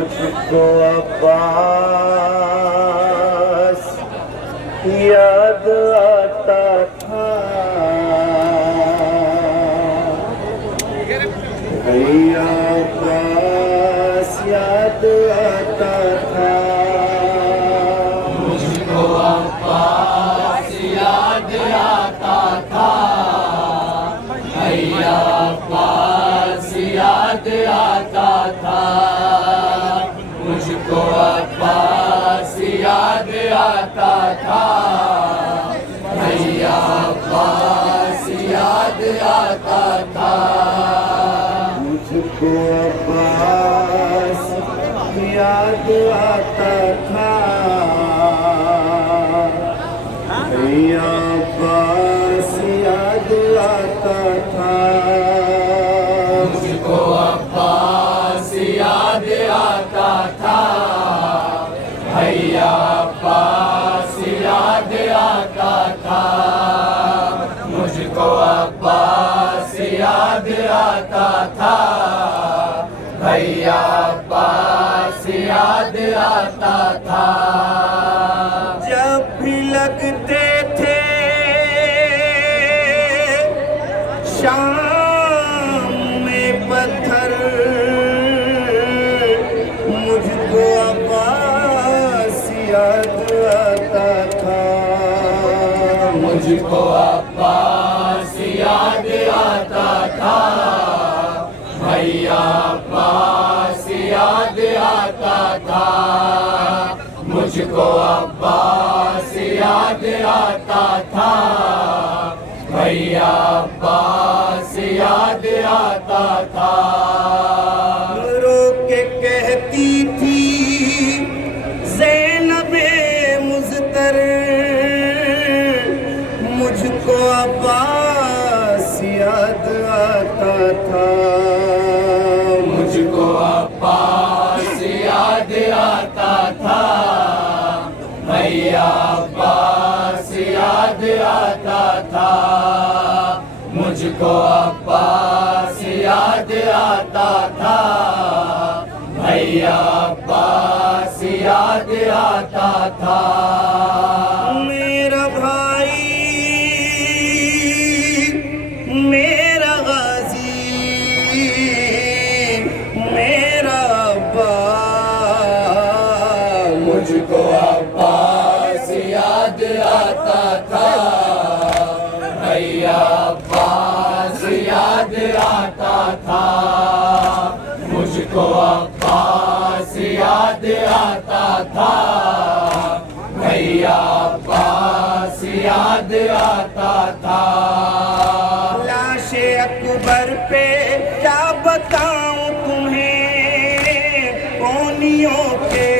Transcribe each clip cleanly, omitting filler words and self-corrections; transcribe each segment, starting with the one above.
मुझको अब्बास याद आता था, भैया अब्बास याद आता था, मुझको अब्बास याद आता था, भैया अब्बास याद आता था, मुझको अब्बास याद आता था, भैया अब्बास याद आता था, मुझको अब्बास याद आता था, भैया अब्बास याद आता था, मुझको अब्बास याद आता था, भैया अब्बास याद आता था, मुझको अब्बास याद आता था, भैया अब्बास याद आता था। जब भी लगते थे शाम में पत्थर, मुझको अब्बास याद आता था, मुझको अब्बास याद आता था, भैया अब्बास याद आता था, मुझको अब्बास याद आता था, भैया अब्बास याद आता था। रो के कहती थी ज़ैनबे मुज़्तर, मुझको अब्बास याद आता था, मुझको अब्बास याद आता था, भैया अब्बास याद आता था, मुझको अब्बास याद आता था, भैया अब्बास याद आता था। मेरा भाई मेरा गाजी मेरा अब्बा, मुझको अब्बास याद आता था, भैया अब्बास याद आता था, मुझको अब्बास याद आता था, भैया अब्बास याद आता था। लाशे अकबर पे क्या बताऊं तुम्हें, कोनियों के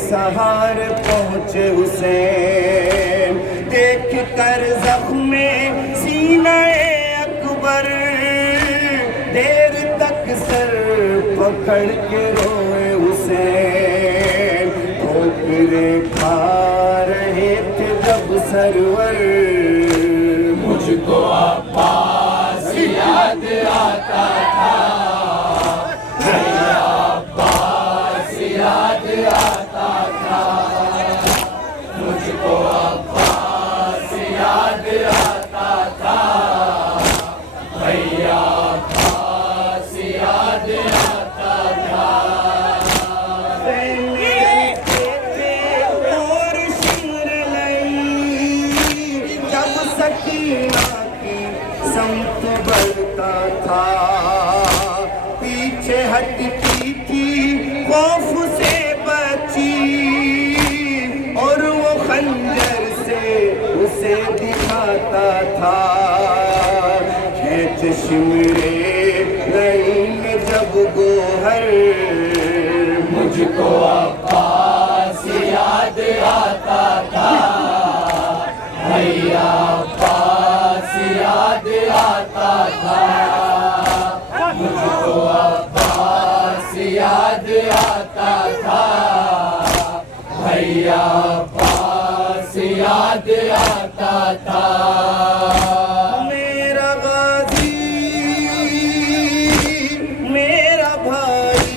सहारे पहुँचे हुसैन, देख कर ज़ख्मे सीने अकबर, देर तक सर पकड़ के रोए हुसैन, ठोकरे खा रहे थे जब सरवर, मुझको अब्बास याद आता था, भैया अब्बास याद आता था, मुझको अब्बास याद आता था, भैया अब्बास याद आता था। और शिमर लई जब सकीना की समत बढ़ता था, पीछे हटती थी खौफ से बची, और वो खंजर से उसे दिखाता था, खेत शिमरे नहीं जब गोहर, मुझको अब्बास याद आता था, भैया अब्बास याद आता था, मुझको अब्बास याद आता था, भैया अब्बास याद आता था। मेरा गाजी मेरा भाई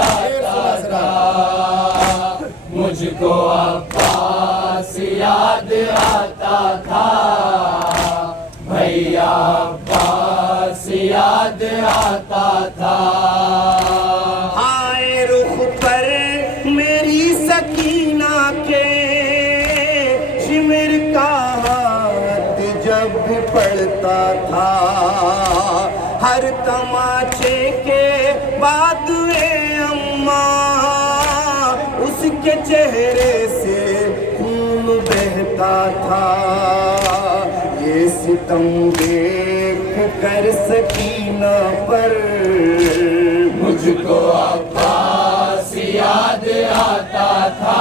आता था, मुझको अब्बास याद आता था, भैया अब्बास याद आता था। आए रुख पर मेरी सकीना के शिमिर का हाथ जब भी पड़ता था, हर तमाचे के बाद अम्मा उसके चेहरे से खून बहता था। ये सितम देख कर सकीना पर मुझको अब्बास याद आता था,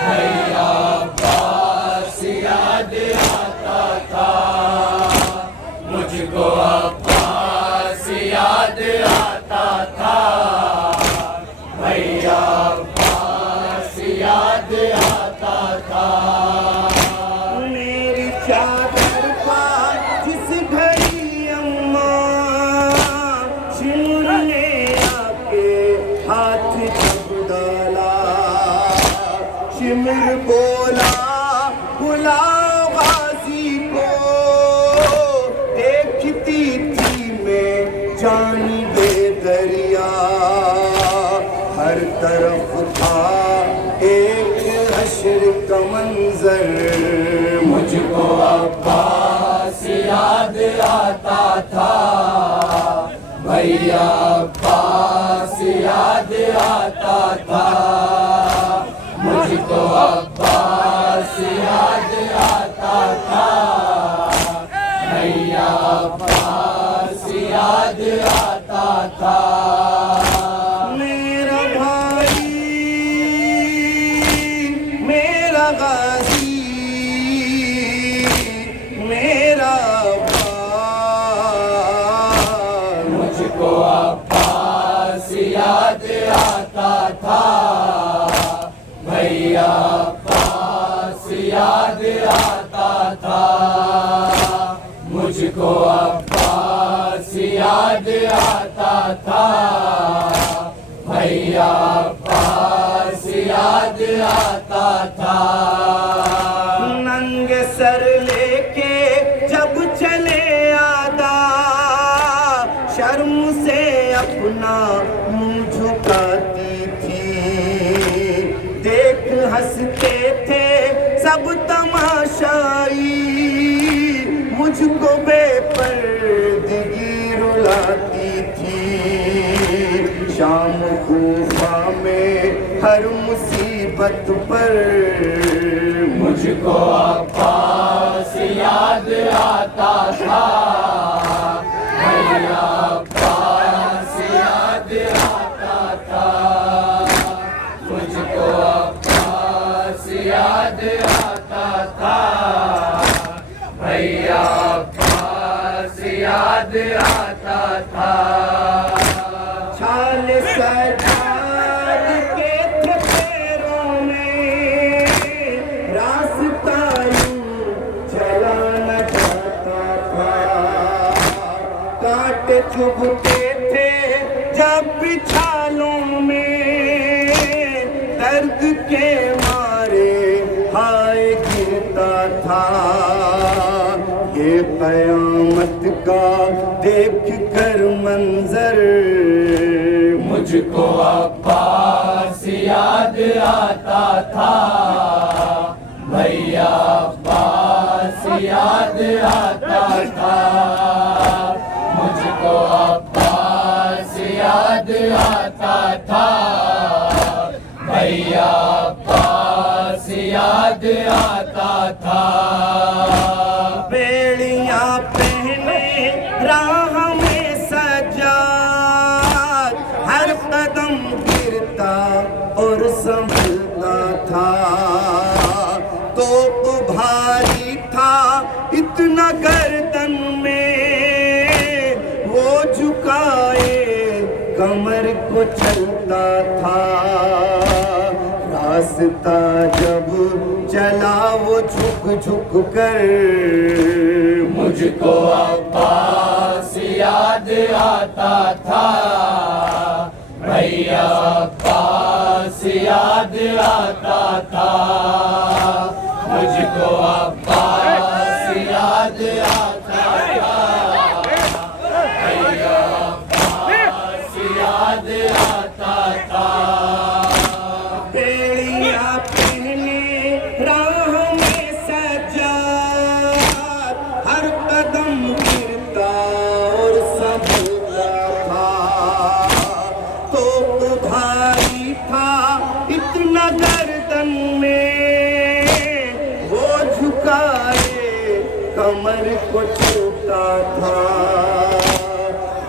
भैया अब्बास याद आता था, मुझको अब्बास याद आता था, भैया अब्बास याद आता था। मेरी चादर का जिस घड़ी अम्मा शिमुर ने आके हाथ जब डाला, शिमुर बोला बुलाओ गाजी को, देखती थी मैं जानी बेदरिया, हर तरफ था एक हश्र का मंजर। मुझको अब्बास याद आता था, भैया अब्बास याद आता था, मुझको अब्बास याद आता था, भैया अब्बास याद आता था। मेरा भाई मेरा गाजी मेरा बाप, मुझको अब्बास याद आता था, भैया अब्बास याद आता था, मुझको अब्बास याद आता था, भैया अब्बास याद आता था। नंगे सर लेके जब चले आदा, शर्म से अपना मुंह झुकाती थी, देख हंसते थे सब तमाशाई, मुझको बेपर्दगी रुलाती थी। शाम खूफा में हर मुसीबत पर मुझको अब्बास याद आता था, भैया अब्बास याद आता था, मुझको अब्बास याद आता था, भैया अब्बास याद आता था। छाल सजाद के थे पैरों में, रास्ता यूं चला न जाता था, कांटे चुभते थे जब भी छालों में, दर्द के मारे हाय गिरता था। ये कयामत का देख कर मंजर मुझको अब्बास याद आता था, भैया अब्बास याद आता था, मुझको अब्बास याद आता था, भैया अब्बास याद आता था। बेड़ियां पहने राह में सजा, हर कदम गिरता और संभलता था, तो भारी था इतना गर्दन में, वो झुकाए कमर को चलता था, रास्ता जब चला वो झुक झुक कर मुझको अब्बास याद आता था, भैया अब्बास याद आता था, मुझको अब्बास याद आता था, भैया अब्बास याद आता था। बेड़ियाँ पहने राह में सजा, हर कदम गिरता और संभलता था, तो उधारी था इतना गर्दन में, वो झुकाए कमर को छूता था,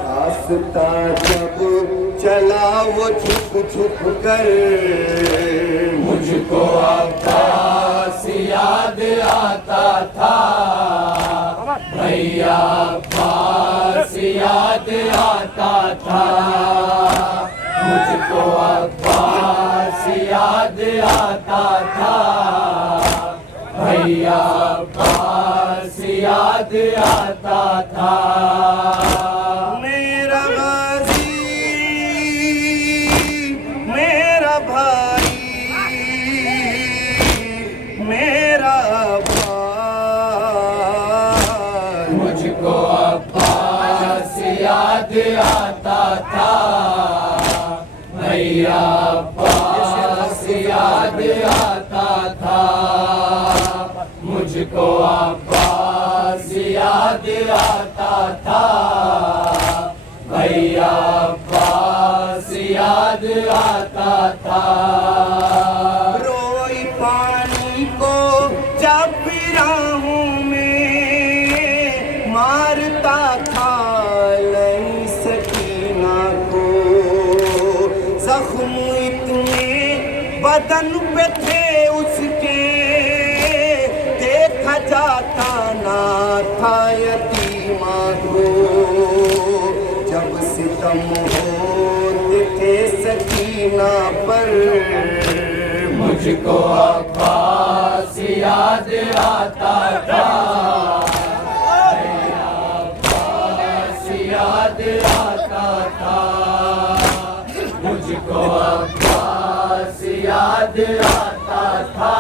रास्ता जब चला वो झुक झुक कर, मुझको अब्बास याद आता था, भैया अब्बास याद आता था, मुझको अब्बास याद आता था, भैया अब्बास याद आता था। मेरा गाजी मेरा भाई मेरा भाई, मुझको अब्बास याद आता था, भैया अब्बास याद आता था, मुझको अब्बास याद आता था, भैया अब्बास याद आता था। रोई पानी को जब राहों में, मारता था लई सकीना को, जख्म इतने बदन पे थे उसके, देखा जाता ना था यतीमा को, जब सितम होते थे सकीना पर, मुझको अब्बास याद आता था, भैया अब्बास याद आता था, मुझको अब्बास याद आता था,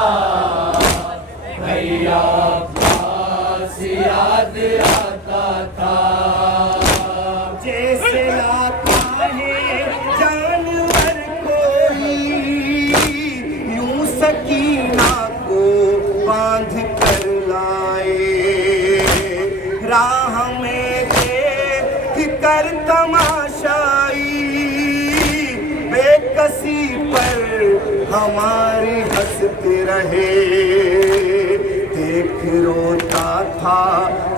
भैया अब्बास याद आता था। जैसे लाता है जानवर कोई, यूं सकीना को बांध कर लाए, राह में देख कर तमाशाई, बेकसी पर हमारी हंसते रहे, देख रोता था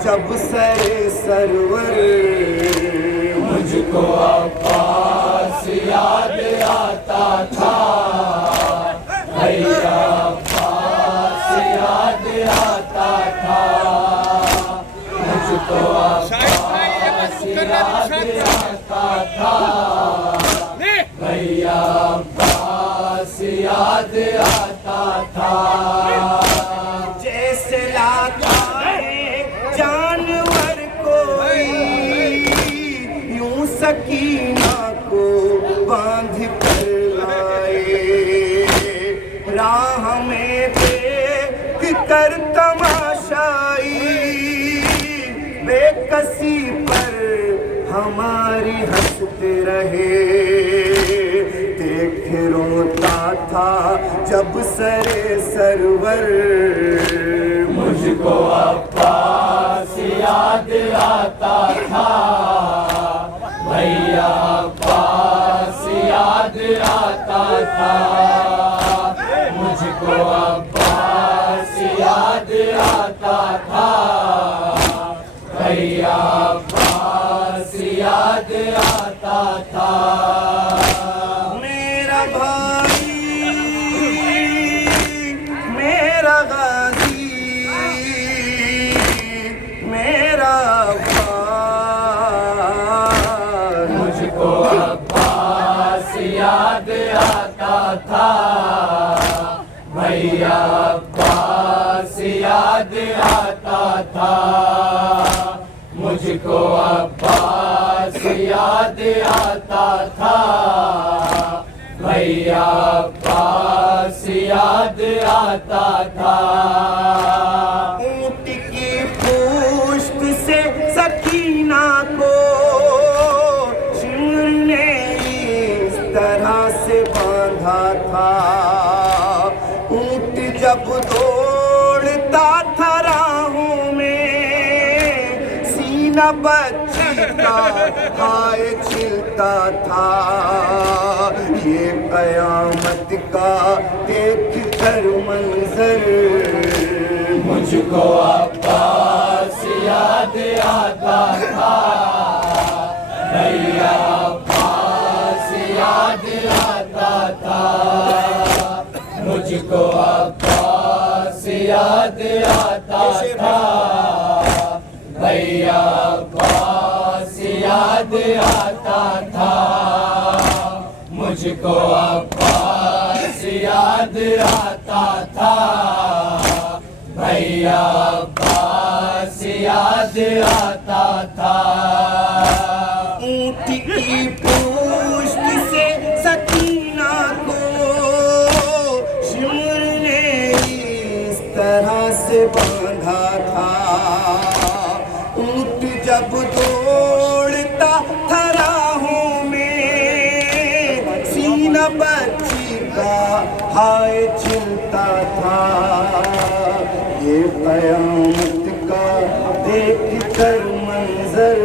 जब सरे सरवर, मुझको अब्बास याद आता था, भैया अब्बास याद आता था, मुझको अब्बास याद आता था, भैया अब्बास याद आता था। जैसे लाता है जानवर कोई, यूं सकीना को बांध कर लाए, राह में देख कर तमाशाई, बेकसी पर हमारी हंसते रहे, देख रोता था जब सरे सरवर, मुझको अब्बास याद आता था, भैया अब्बास याद आता था, मुझको अब्बास याद आता था, भैया अब्बास याद आता था। मेरा भाई मेरा गाजी मेरा भाई, मुझको अब्बास याद आता था, भैया अब्बास याद आता था, मुझको अब्बास याद आता था, भैया अब्बास याद आता था। ऊंट की पुष्ट से सकीना को शिमर ने इस तरह से बांधा था। ऊंट जब दौड़ता था राहों में, सीना बच्ची का हाय छिलता था। ये कयामत का देख कर मंजर, मुझको अब्बास याद आता था, भैया अब्बास याद आता था। मुझको अब्बास याद आता था, भैया अब्बास याद आता था। मुझको अब्बास याद आता था, भैया अब्बास याद आता था। ऊंट की पुष्ट से सकीना को शिमर ने इस तरह से बांधा था। ऊंट जब दौड़ता था राहों में, सीना बच्ची का हाय छिलता था। ये कयामत का देख कर मंजर,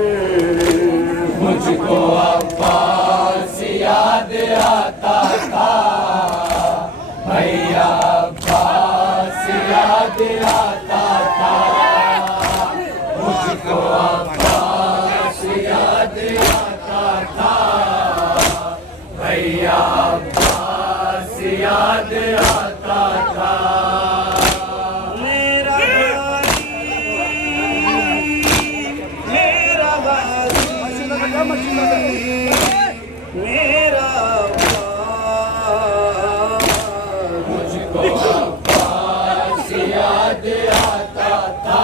मुझको अब्बास याद आता था, भैया अब्बास याद आता था। मुझको अब्बास याद आता था, भैया अब्बास याद आता था। मेरा भाई, मेरा गाजी, मेरा बाप। मुझको अब्बास याद आता था,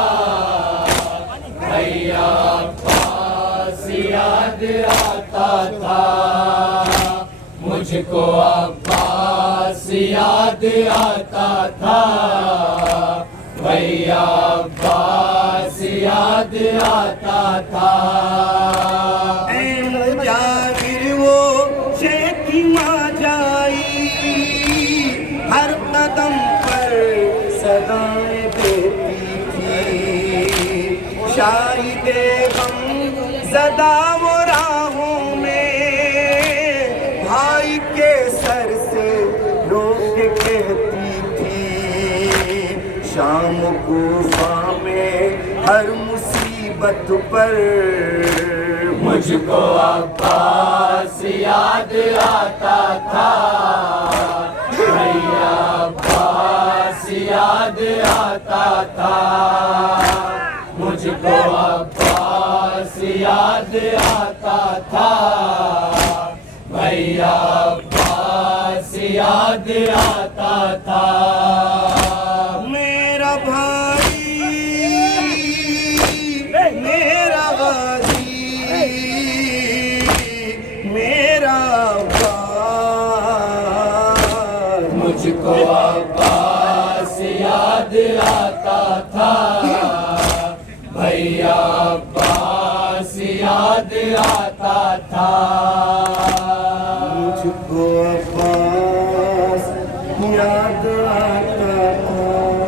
भैया अब्बास याद आता था। मुझको अब्बास याद आता था, भैया अब्बास याद आता था। जागिर वो शेखी माँ जाई, हर कदम पर सदाएं देती थी। शाहिदे गम सदा वो राहों में, भाई के सर से रोक कहती थी। शाम कूफा में हर मुसीबत पर, मुझको अब्बास याद आता था, भैया अब्बास याद आता था। मुझको अब्बास याद आता था, भैया अब्बास याद आता था। मेरा भाई, मेरा गाजी, मेरा बाप। मुझको अब्बास याद आता था, भैया अब्बास याद आता था।